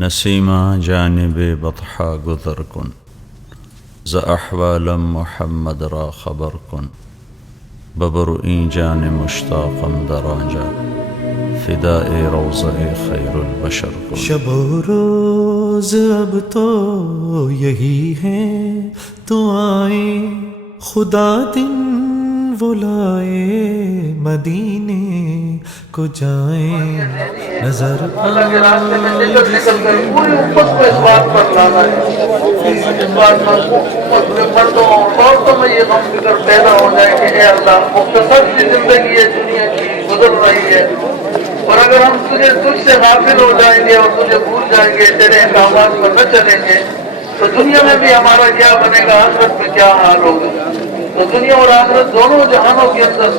نسیما جانب بطحا گذر کن ز احوالم محمد را خبر کن ببر این جان مشتاقم در آنجا فداء روضہ خیر البشر کن. شب و روز اب تو یہی ہے تو آئے خدا دن وہ لائے مدینے کو جائیں نظر اللہ کے راستے میں نکل کر پوری امت کو اس بات پر لانا ہے. اس بات پر امت میں مردوں اور عورتوں میں یہ غم فکر پیدا ہو جائے کہ اے اللہ مختصر سی زندگی ہے دنیا کی گزر رہی ہے، اور اگر ہم تجھ سے غافل ہو جائیں گے اور تجھے بھول جائیں گے، تیرے احکامات پر نہ چلیں گے، تو دنیا میں بھی ہمارا کیا بنے گا، آخرت میں کیا حال ہوگا. تو دنیا اور آخرت دونوں جہانوں کے اندر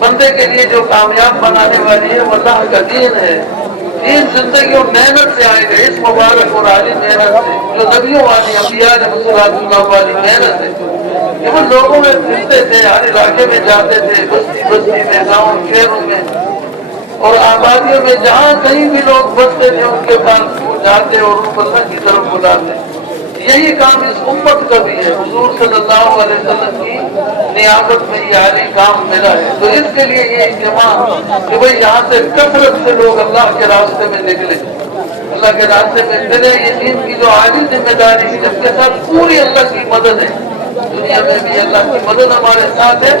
بندے کے لیے جو کامیاب بنانے والی ہے وہ اللہ کا دین ہے. دین زندگی اور محنت سے آئے گا، اس مبارک اور عالی محنت سے جو نبیوں والی انبیاء علیہ السلام والی محنت ہے. کہ وہ لوگوں میں پھرتے تھے، ہر علاقے میں جاتے تھے، بستی بستی میں، گاؤں شہروں میں اور آبادیوں میں، جہاں کہیں بھی لوگ بستے تھے ان کے پاس جاتے اور ان کو اللہ کی طرف بلاتے. یہی کام اس امت کا بھی ہے. حضور صلی اللہ علیہ وسلم کی نیابت میں یہ عالی کام ملا ہے. تو اس کے لیے یہ اہتمام کہ بھئی یہاں سے کثرت سے لوگ اللہ کے راستے میں نکلے، اللہ کے راستے میں چلے. یہ دین کی جو عالی ذمہ داری ہے، جس کے ساتھ پوری اللہ کی مدد ہے. دنیا میں بھی اللہ کی مدد ہمارے ساتھ ہے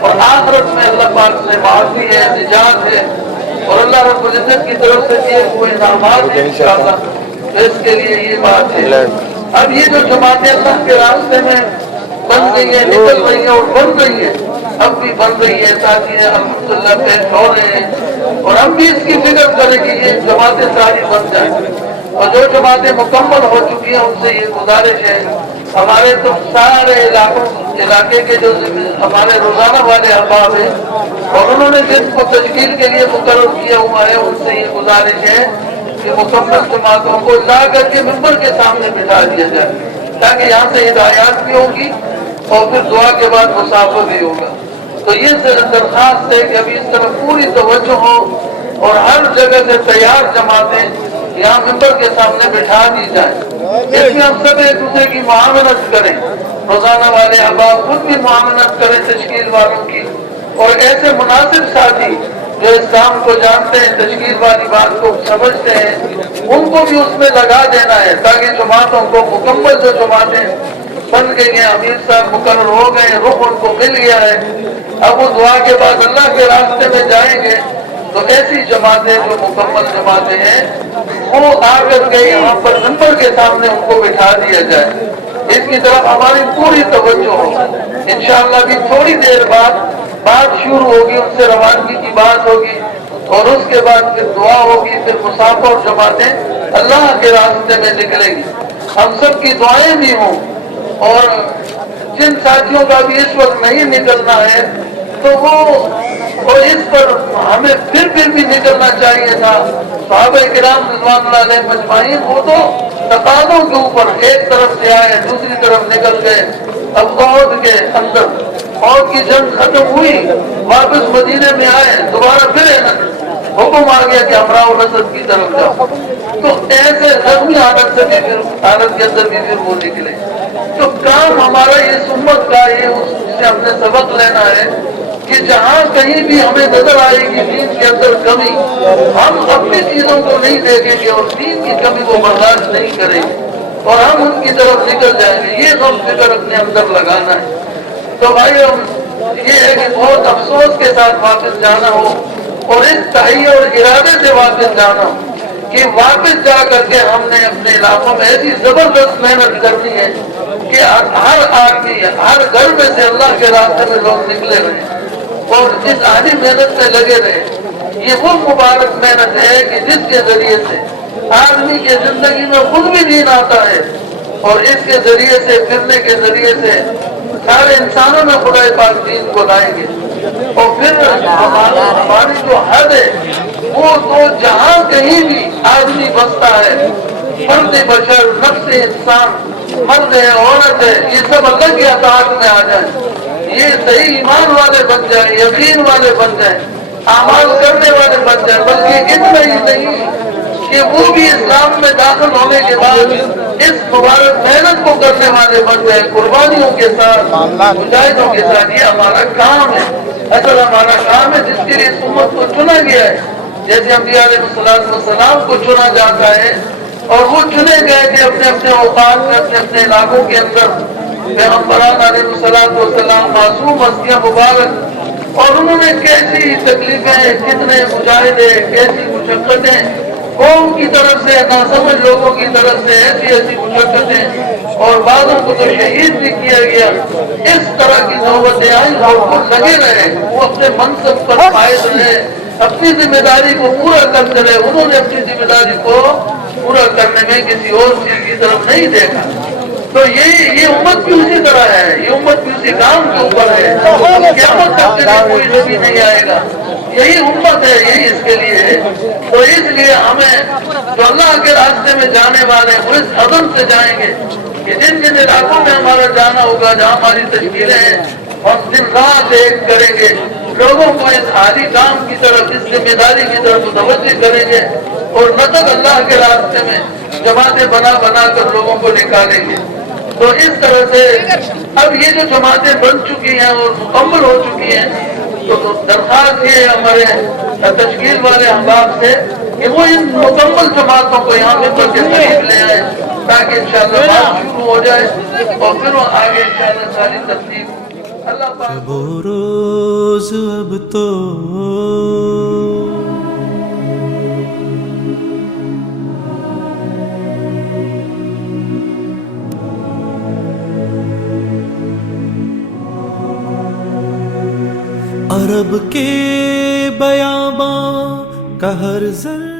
اور آخرت میں اللہ پاک سے معافی ہے، نجات ہے اور اللہ رب العزت کی طرف سے دیے ہوئے انعامات ہیں انشاءاللہ. اس کے لیے یہ بات ہے. اب یہ جو جماعتیں اللہ کے راستے میں بن گئی ہیں، نکل رہی ہیں اور بن رہی ہیں، اب بھی بن رہی ہے، ساتھی ہیں الحمدللہ پیش ہو رہے ہیں، اور ہم بھی اس کی فکر کریں کہ یہ جماعتیں ساری بن جائیں. اور جو جماعتیں مکمل ہو چکی ہیں ان سے یہ گزارش ہے، ہمارے تو سارے علاقے کے جو ہمارے روزانہ والے احباب ہیں اور انہوں نے جن کو تشکیل کے لیے مقرر کیا ہوا ہے، ان سے یہ گزارش ہے کہ مکمل جماعتوں کو لا کر کے ممبر کے سامنے بٹھا دیا جائے تاکہ یہاں سے ہدایات بھی ہوگی اور پھر دعا کے بعد مسافر بھی ہوگا. تو یہ درخواست ہے کہ ابھی اس طرح پوری توجہ ہو اور ہر جگہ سے تیار جماعتیں یہاں ممبر کے سامنے بٹھا دی جائیں. اس میں ہم سب ایک دوسرے کی معاونت کریں، روزانہ والے احباب خود بھی معاونت کریں تشکیل والوں کی، اور ایسے مناسب ساتھی جو اس کام کو جانتے ہیں، تشکیل والی بات کو سمجھتے ہیں، ان کو بھی اس میں لگا دینا ہے تاکہ جماعتوں کو مکمل جو جماعتیں بن گئی ہیں، امیر صاحب مقرر ہو گئے، رخ ان کو مل گیا ہے، اب وہ دعا کے بعد اللہ کے راستے میں جائیں گے. تو ایسی جماعتیں جو مکمل جماعتیں ہیں وہ آ کر کے یہاں پر ممبر کے سامنے ان کو بٹھا دیا جائے. اس کی طرف ہماری پوری توجہ ہو. انشاءاللہ بھی تھوڑی دیر بعد بات شروع ہوگی، ان سے روانگی کی بات ہوگی اور اس کے بعد پھر دعا ہوگی، پھر مسافر جماعتیں اللہ کے راستے میں نکلیں گی. ہم سب کی دعائیں بھی ہوں، اور جن ساتھیوں کا بھی اس وقت نہیں نکلنا ہے تو وہ اس پر ہمیں پھر بھی نکلنا چاہیے تھا. صحابہ کرام رضوان اللہ علیہ مجمعین وہ تو تقاضوں کے اوپر ایک طرف سے آئے دوسری طرف نکل گئے. اب عہد کے اندر عہد کی جنگ ختم ہوئی، واپس مدینے میں آئے، دوبارہ پھر حکم آ گیا کہ امراء الاسد کی طرف جاؤ. تو ایسے زخمی حالت سے بھی پھر حالت کے اندر بھی پھر وہ نکلے. تو کام ہمارا اس امت کا یہ اس سے ہم نے سبق لینا ہے کہ جہاں کہیں بھی ہمیں نظر آئے گی دین کے اندر کمی، ہم اپنی چیزوں کو نہیں دیکھیں گے اور دین کی کمی کو برداشت نہیں کریں گے اور ہم ان کی طرف نکل جائیں گے. یہ غم فکر اپنے اندر لگانا ہے. تو بھائی یہ ہے کہ بہت افسوس کے ساتھ واپس جانا ہو اور اس تہیہ اور ارادے سے واپس جانا ہو کہ واپس جا کر کے ہم نے اپنے علاقوں میں ایسی زبردست محنت کرنی ہے کہ ہر آدمی ہر گھر میں سے اللہ کے راستے میں لوگ نکلے رہے اور اس عالی محنت میں لگے رہے. یہ وہ مبارک محنت ہے کہ جس کے ذریعے سے آدمی کی زندگی میں خود بھی دین آتا ہے اور اس کے ذریعے سے پھرنے کے ذریعے سے سارے انسانوں میں خدا پاک دین کو لائیں گے. اور پھر ہماری جو حد ہے وہ تو جہاں کہیں بھی آدمی بستا ہے، فرد بشر، نفس انسان، مرد ہے، عورت ہے، یہ سب اللہ کی اطاعت میں آ جائیں، یہ صحیح ایمان والے بن جائیں، یقین والے بن جائیں، اعمال کرنے والے بن جائیں. بلکہ اتنا ہی نہیں کہ وہ بھی اسلام میں داخل ہونے کے بعد اس مبارک محنت کو کرنے والے بن گئے قربانیوں کے ساتھ، مجاہدوں کے ساتھ. یہ ہمارا کام ہے، اصل ہمارا کام ہے جس کے لیے اس امت کو چنا گیا ہے. جیسے انبیاء علیہ السلام کو چنا جاتا ہے اور وہ چنے گئے تھے اپنے اپنے اوقات میں، اپنے اپنے علاقوں کے اندر. پیغمبران علیہ السلام معصوم ہستیاں مبارک، اور انہوں نے کیسی تکلیفیں، کتنے مجاہدے، کیسی مشقتیں قوم کی طرف سے، ناسمجھ لوگوں کی طرف سے، ایسی ایسی مشقتیں، اور بعضوں کو تو شہید بھی کیا گیا. اس طرح کی نوبتیں آئیں اور وہ لگے رہے، وہ اپنے منصب پر فائز رہے، اپنی ذمہ داری کو پورا کرتے رہے. انہوں نے اپنی ذمہ داری کو پورا کرنے میں کسی اور چیز کی طرف نہیں دیکھا. تو یہ امت بھی اسی طرح ہے، یہ امت بھی اسی کام کے اوپر ہے. قیامت تک کے لیے کوئی نبی نہیں آئے گا، یہی امت ہے، یہی اس کے لیے ہے. تو اس لیے ہمیں جو اللہ کے راستے میں جانے والے ہیں وہ اس عزم سے جائیں گے کہ جن جن علاقوں میں ہمارا جانا ہوگا، جہاں ہماری تشکیلیں ہیں، ہم دن رات ایک کریں گے، لوگوں کو اس عالی کام کی طرف، اس ذمہ داری کی طرف متوجہ کریں گے، اور نقد اللہ کے راستے میں جماعتیں بنا بنا کر لوگوں کو نکالیں گے. تو اس طرح سے اب یہ جو جماعتیں بن چکی ہیں اور مکمل ہو چکی ہیں، تو درخواست یہ ہے ہمارے تشکیل والے احباب سے کہ وہ ان مکمل جماعتوں کو یہاں پر کے قریب لے آئے تاکہ انشاءاللہ بات شروع ہو جائے اور پھر وہ آگے انشاءاللہ ساری ترتیب اللہ پاک. وہ روز اب تو عرب کے بیاباں کا ہر ذرہ